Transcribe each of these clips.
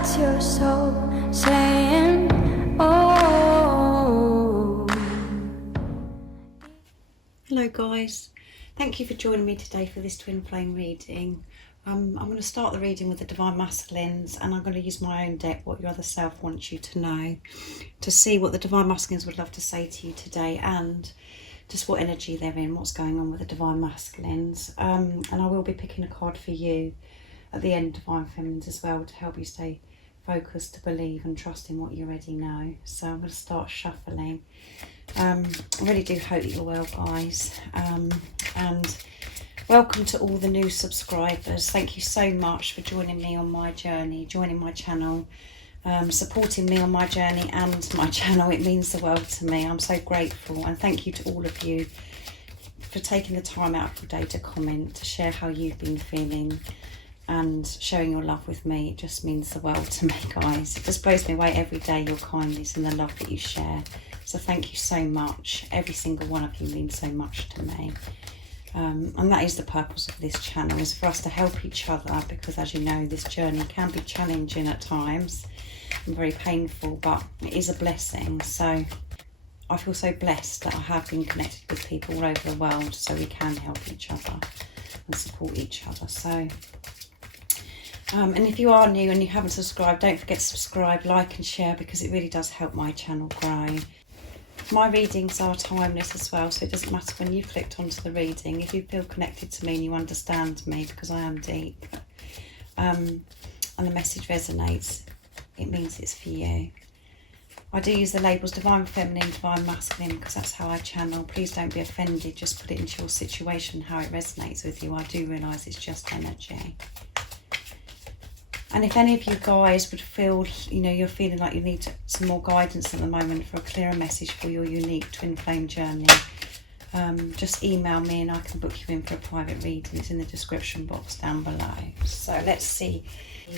That's your soul saying, oh. Hello guys, thank you for joining me today for this twin flame reading. I'm going to start the reading with the Divine Masculines, and I'm going to use my own deck, What Your Other Self Wants You to Know, to see what the Divine Masculines would love to say to you today, and just what energy they're in, what's going on with the Divine Masculines. And I will be picking a card for you at the end, Divine Feminines, as well, to help you stay focused, to believe and trust in what you already know. So I'm going to start shuffling. I really do hope that you're well, guys, and welcome to all the new subscribers. Thank you so much for joining me on my journey, joining my channel, supporting me on my journey and my channel. It means the world to me. I'm so grateful, and thank you to all of you for taking the time out of your day to comment, to share how you've been feeling and sharing your love with me. It just means the world to me, guys. It just blows me away every day, your kindness and the love that you share. So thank you so much. Every single one of you means so much to me. And that is the purpose of this channel, is for us to help each other, because as you know, this journey can be challenging at times and very painful, but it is a blessing. So I feel so blessed that I have been connected with people all over the world, so we can help each other and support each other. So and if you are new and you haven't subscribed, don't forget to subscribe, like and share, because it really does help my channel grow. My readings are timeless as well, so it doesn't matter when you've clicked onto the reading. If you feel connected to me and you understand me, because I am deep, and the message resonates, it means it's for you. I do use the labels Divine Feminine, Divine Masculine, because that's how I channel. Please don't be offended, just put it into your situation, how it resonates with you. I do realise it's just energy. And if any of you guys would feel, you're feeling like you need some more guidance at the moment for a clearer message for your unique twin flame journey, just email me and I can book you in for a private reading. It's in the description box down below. So let's see,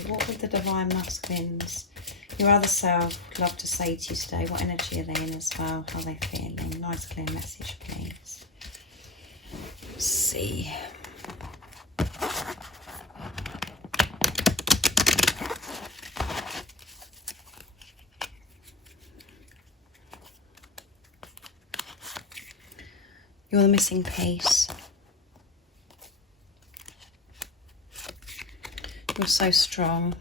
what would the Divine Masculines, your other self, love to say to you today? What energy are they in as well? How are they feeling? Nice clear message, please. Let's see. You're the missing piece. You're so strong.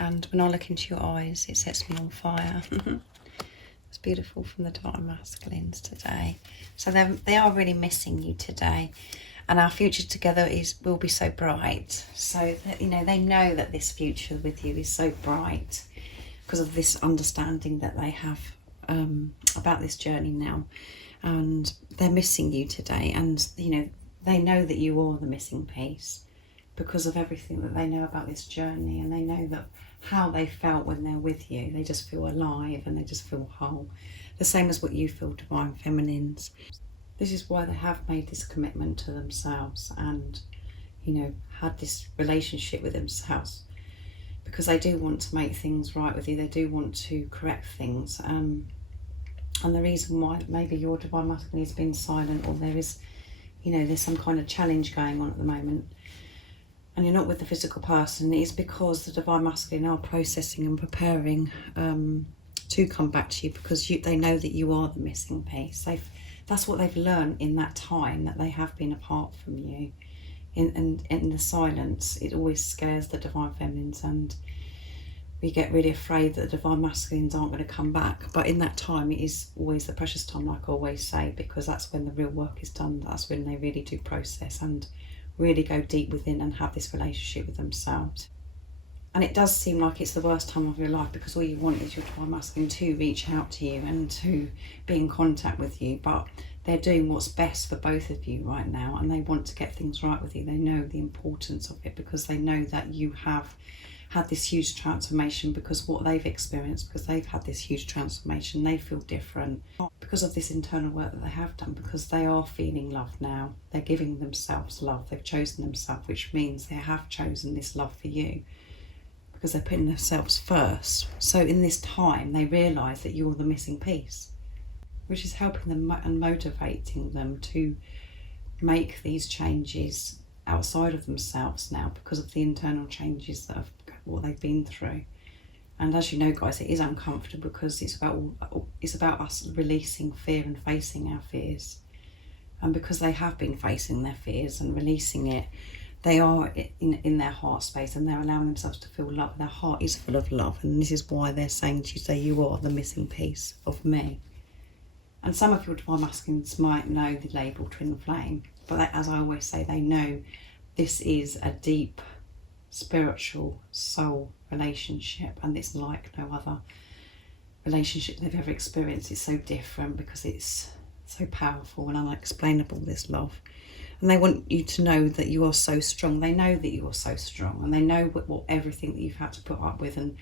And when I look into your eyes, it sets me on fire. It's beautiful from the Divine Masculines today. So they are really missing you today. And our future together will be so bright. So that, they know that this future with you is so bright because of this understanding that they have about this journey now, and they're missing you today, and they know that you are the missing piece because of everything that they know about this journey, and they know that how they felt when they're with you. They just feel alive and they just feel whole, the same as what you feel, Divine Feminines. This is why they have made this commitment to themselves and had this relationship with themselves, because they do want to make things right with you. They do want to correct things. And the reason why maybe your Divine Masculine has been silent, or there is, there's some kind of challenge going on at the moment, and you're not with the physical person, is because the Divine Masculine are processing and preparing to come back to you, because they know that you are the missing piece. That's what they've learned in that time that they have been apart from you. In the silence, it always scares the Divine Feminines, and we get really afraid that the Divine Masculines aren't going to come back. But in that time, it is always the precious time, like I always say, because that's when the real work is done. That's when they really do process and really go deep within and have this relationship with themselves. And it does seem like it's the worst time of your life, because all you want is your Divine Masculine to reach out to you and to be in contact with you. But they're doing what's best for both of you right now, and they want to get things right with you. They know the importance of it, because they know that you have had this huge transformation, because what they've experienced, because they've had this huge transformation, they feel different because of this internal work that they have done, because they are feeling love now. They're giving themselves love. They've chosen themselves, which means they have chosen this love for you, because they're putting themselves first. So in this time, they realise that you're the missing piece, which is helping them and motivating them to make these changes outside of themselves now because of the internal changes that have what they've been through. And as you know, guys, it is uncomfortable because it's about us releasing fear and facing our fears. And because they have been facing their fears and releasing it, they are in their heart space and they're allowing themselves to feel love. Their heart is full of love, and this is why they're saying to you today, you are the missing piece of me. And some of your divine masculines might know the label twin flame, but as I always say, they know this is a deep spiritual soul relationship, and it's like no other relationship they've ever experienced. It's so different because it's so powerful and unexplainable, this love. And they want you to know that you are so strong. They know that you are so strong, and they know what everything that you've had to put up with and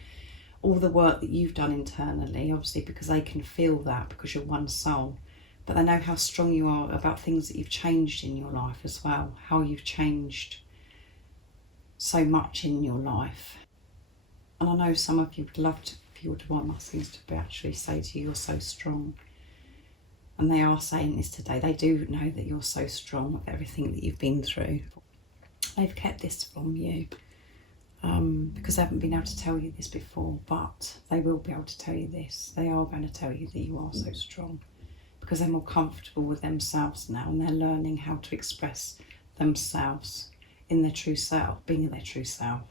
all the work that you've done internally, obviously, because they can feel that because you're one soul. But they know how strong you are about things that you've changed in your life as well, how you've changed so much in your life. And I know some of you would love for your divine masculines to actually say to you, you're so strong. And they are saying this today. They do know that you're so strong with everything that you've been through. They've kept this from you because they haven't been able to tell you this before, but they will be able to tell you this. They are going to tell you that you are so strong because they're more comfortable with themselves now, and they're learning how to express themselves in their true self, being their true self.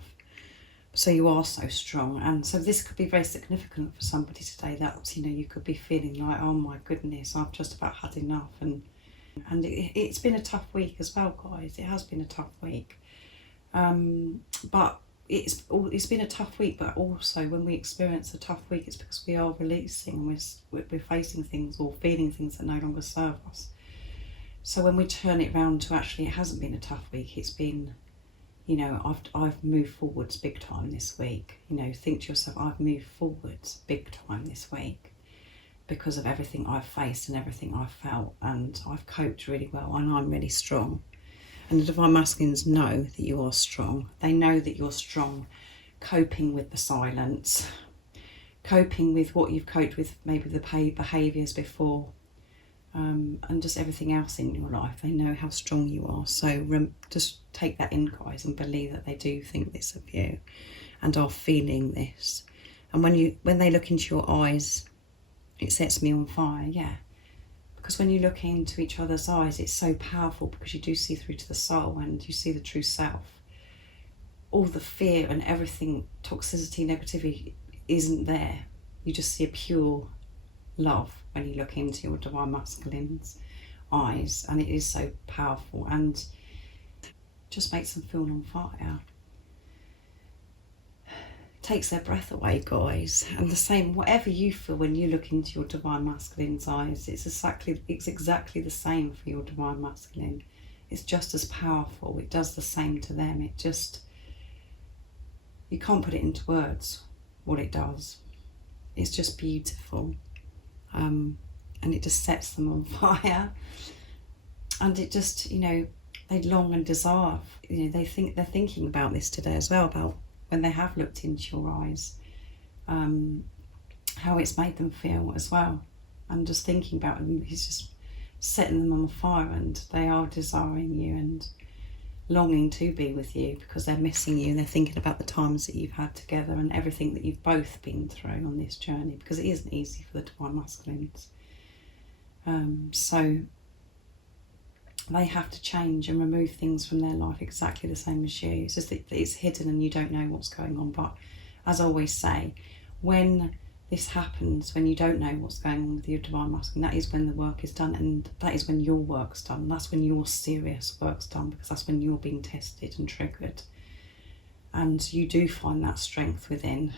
So you are so strong, and so this could be very significant for somebody today. That, you know, you could be feeling like, oh my goodness, I've just about had enough, and it's been a tough week as well, guys. It has been a tough week, but it's been a tough week. But also, when we experience a tough week, it's because we are releasing, we're facing things or feeling things that no longer serve us. So when we turn it round to actually, it hasn't been a tough week. It's been, you know, I've moved forwards big time this week. You know, think to yourself, I've moved forwards big time this week because of everything I've faced and everything I've felt, and I've coped really well, and I'm really strong. And the divine masculines know that you are strong. They know that you're strong, coping with the silence, coping with what you've coped with, maybe the behaviours before, and just everything else in your life. They know how strong you are. So just take that in, guys, and believe that they do think this of you and are feeling this. And when they look into your eyes, it sets me on fire. Yeah, because when you look into each other's eyes, it's so powerful because you do see through to the soul and you see the true self. All the fear and everything, toxicity, negativity isn't there. You just see a pure love when you look into your divine masculine's eyes, and it is so powerful and just makes them feel on fire. Takes their breath away, guys. And the same, whatever you feel when you look into your divine masculine's eyes, it's exactly the same for your divine masculine. It's just as powerful. It does the same to them. It just, you can't put it into words what it does. It's just beautiful. And it just sets them on fire. And it just, you know, they long and desire, you know, they're thinking about this today as well, about when they have looked into your eyes, how it's made them feel as well. And just thinking about them, it's just setting them on fire, and they are desiring you and longing to be with you because they're missing you, and they're thinking about the times that you've had together and everything that you've both been through on this journey, because it isn't easy for the divine masculines. So they have to change and remove things from their life exactly the same as you. It's just that it's hidden and you don't know what's going on. But as I always say, when this happens, when you don't know what's going on with your divine masculine, that is when the work is done, and that is when your work's done. That's when your serious work's done, because that's when you're being tested and triggered. And you do find that strength within,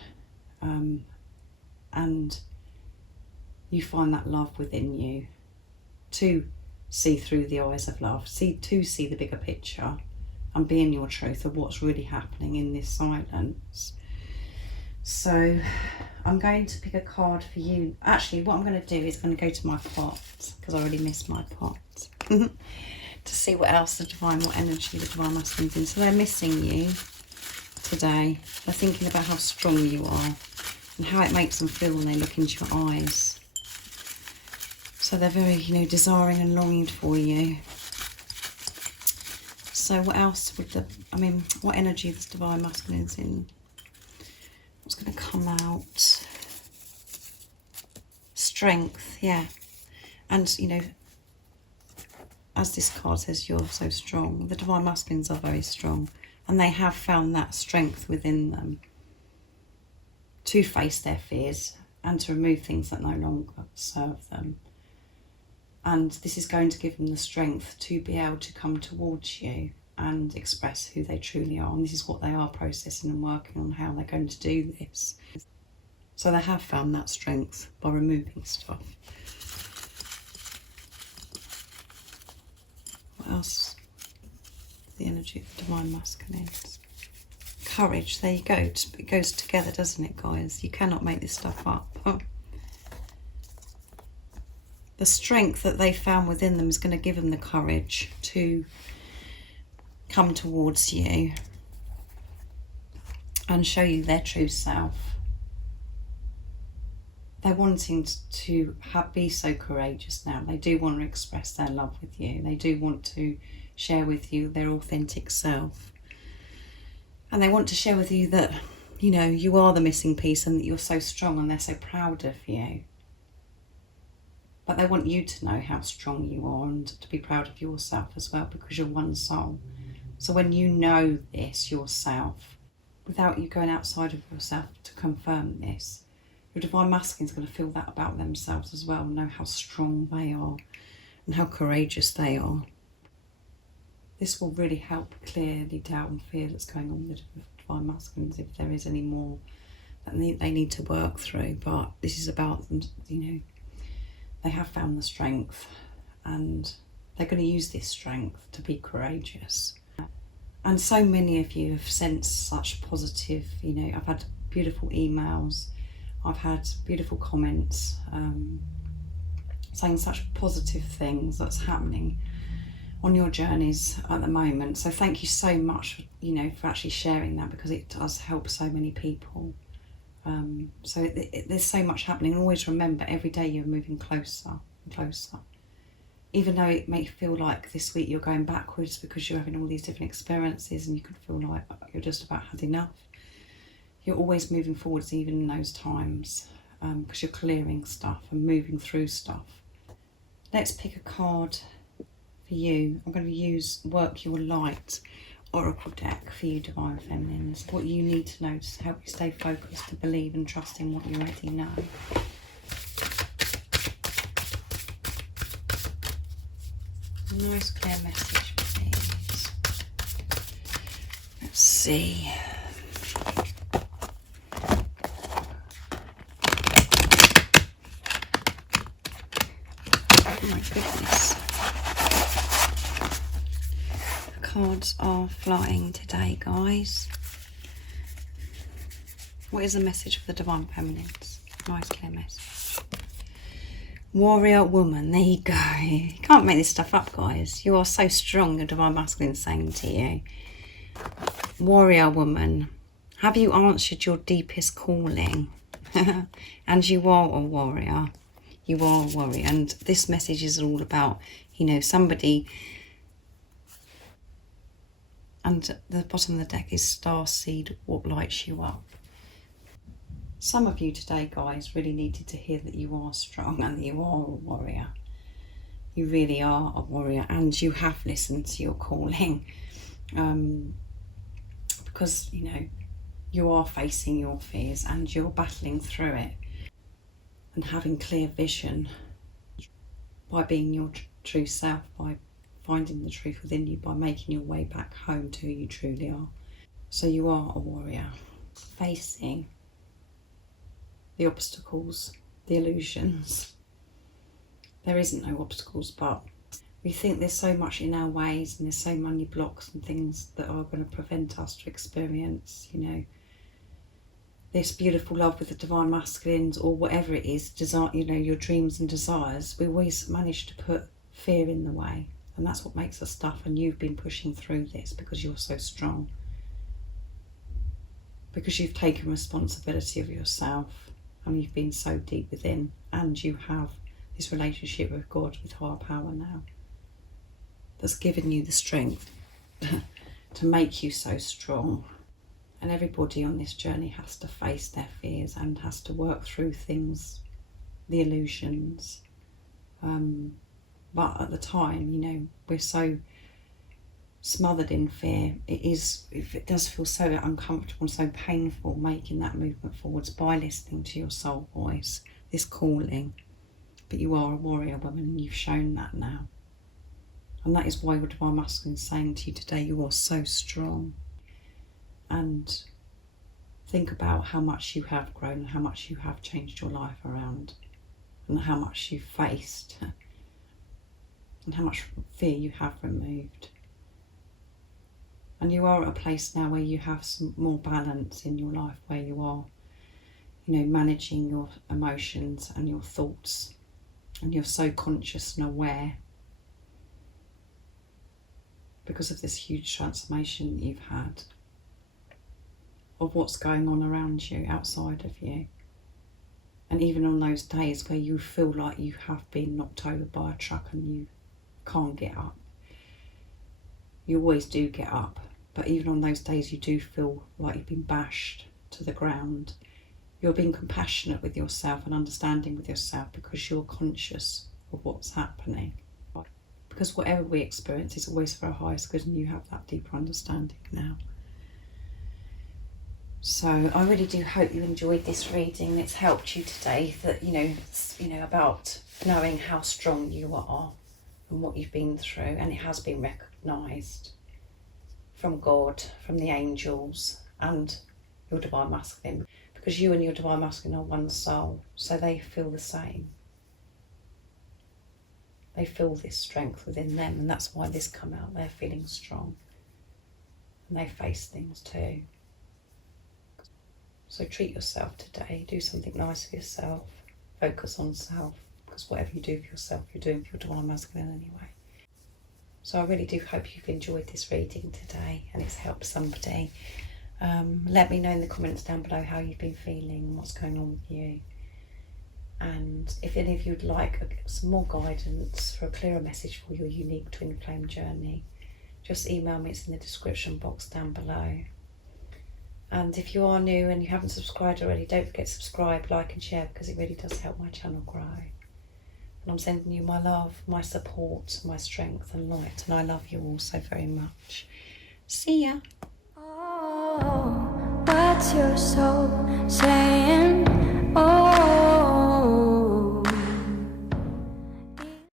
and you find that love within you to see through the eyes of love, to see the bigger picture and be in your truth of what's really happening in this silence. So I'm going to pick a card for you. Actually, what I'm going to do is going to go to my pot, because I already missed my pot, to see what else what energy the divine masculine's in. So they're missing you today. They're thinking about how strong you are and how it makes them feel when they look into your eyes. So they're very, you know, desiring and longing for you. So what else would what energy this Divine Masculine is in? What's going to come out? Strength, yeah. And, you know, as this card says, you're so strong. The Divine Masculines are very strong. And they have found that strength within them to face their fears and to remove things that no longer serve them. And this is going to give them the strength to be able to come towards you and express who they truly are. And this is what they are processing and working on, how they're going to do this. So they have found that strength by removing stuff. What else? The energy of the Divine Masculines. Courage, there you go. It goes together, doesn't it, guys? You cannot make this stuff up. The strength that they found within them is going to give them the courage to come towards you and show you their true self. They're wanting to be so courageous now. They do want to express their love with you. They do want to share with you their authentic self. And they want to share with you that, you know, you are the missing piece and that you're so strong and they're so proud of you. But they want you to know how strong you are and to be proud of yourself as well, because you're one soul. So when you know this yourself, without you going outside of yourself to confirm this, your Divine Masculine is going to feel that about themselves as well, know how strong they are and how courageous they are. This will really help clear the doubt and fear that's going on with the Divine Masculines, if there is any more that they need to work through. But this is about them, you know, they have found the strength and they're going to use this strength to be courageous. And so many of you have sent such positive, you know, I've had beautiful emails, I've had beautiful comments saying such positive things that's happening on your journeys at the moment. So thank you so much, you know, for actually sharing that, because it does help so many people. So there's so much happening, and always remember, every day you're moving closer and closer. Even though it may feel like this week you're going backwards because you're having all these different experiences and you could feel like you're just about had enough, you're always moving forwards even in those times, because you're clearing stuff and moving through stuff. Let's pick a card for you. I'm going to use Work Your Light Oracle deck for you, Divine Feminines. What you need to know to help you stay focused, to believe and trust in what you already know. Nice clear message, please. Let's see. Oh my goodness. The cards are flying today, guys. What is the message for the Divine Feminines? Nice clear message. Warrior woman, there you go. You can't make this stuff up, guys. You are so strong, your Divine Masculine saying to you. Warrior woman, have you answered your deepest calling? And you are a warrior. You are a warrior. And this message is all about, you know, somebody. And at the bottom of the deck is Starseed, what lights you up. Some of you today, guys, really needed to hear that you are strong and that you are a warrior. You really are a warrior, and you have listened to your calling. Because, you know, you are facing your fears and you're battling through it. And having clear vision by being your true self, by finding the truth within you, by making your way back home to who you truly are. So you are a warrior, facing the obstacles, the illusions. There isn't no obstacles, but we think there's so much in our ways and there's so many blocks and things that are going to prevent us to experience, you know, this beautiful love with the Divine Masculines, or whatever it is, you know, your dreams and desires. We always manage to put fear in the way, and that's what makes us tough. And you've been pushing through this because you're so strong, because you've taken responsibility of yourself and you've been so deep within, and you have this relationship with God, with higher power now, that's given you the strength to make you so strong. And everybody on this journey has to face their fears and has to work through things, the illusions. But at the time, you know, we're so smothered in fear. It does feel so uncomfortable and so painful making that movement forwards by listening to your soul voice, this calling. But you are a warrior woman and you've shown that now. And that is why your Divine Masculine is saying to you today, you are so strong. And think about how much you have grown and how much you have changed your life around and how much you've faced and how much fear you have removed. And you are at a place now where you have some more balance in your life, where you are, you know, managing your emotions and your thoughts, and you're so conscious and aware because of this huge transformation that you've had of what's going on around you, outside of you. And even on those days where you feel like you have been knocked over by a truck and you can't get up, you always do get up. But even on those days you do feel like you've been bashed to the ground, you're being compassionate with yourself and understanding with yourself because you're conscious of what's happening. Because whatever we experience is always for our highest good, and you have that deeper understanding now. So I really do hope you enjoyed this reading. It's helped you today, that you know about knowing how strong you are and what you've been through, and it has been recognised from God, from the angels, and your Divine Masculine, because you and your Divine Masculine are one soul, so they feel the same. They feel this strength within them, and that's why this come out. They're feeling strong and they face things too. So treat yourself today, do something nice for yourself, focus on self, because whatever you do for yourself, you're doing for your Divine Masculine anyway. So I really do hope you've enjoyed this reading today and it's helped somebody. Let me know in the comments down below how you've been feeling, what's going on with you. And if any of you would like some more guidance for a clearer message for your unique twin flame journey, just email me, it's in the description box down below. And if you are new and you haven't subscribed already, don't forget to subscribe, like and share, because it really does help my channel grow. And I'm sending you my love, my support, my strength and light, and I love you all so very much. See ya. Oh, what's your soul saying? Oh.